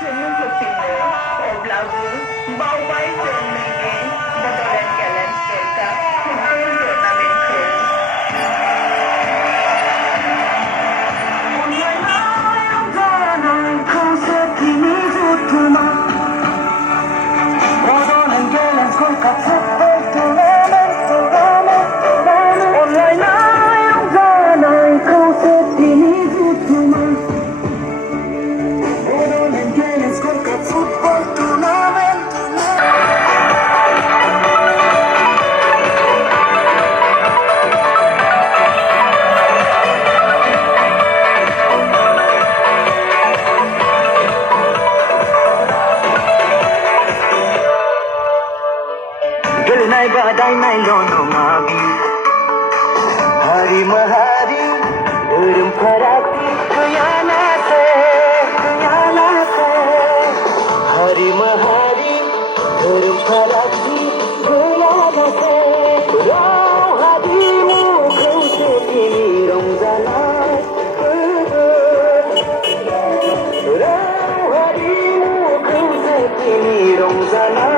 Sumusutinda, Oblagu, Baubai Filmmaking, Bodolan Gallant Kerka, Football Tournament Crew. Gelnai badai nai lono mabi Hari mahari Derum parati Kuyana se Hari mahari Derum parati Kuyana se Rau hadimu Kau sekini Ramzana Rau hadimu Kau sekini Ramzana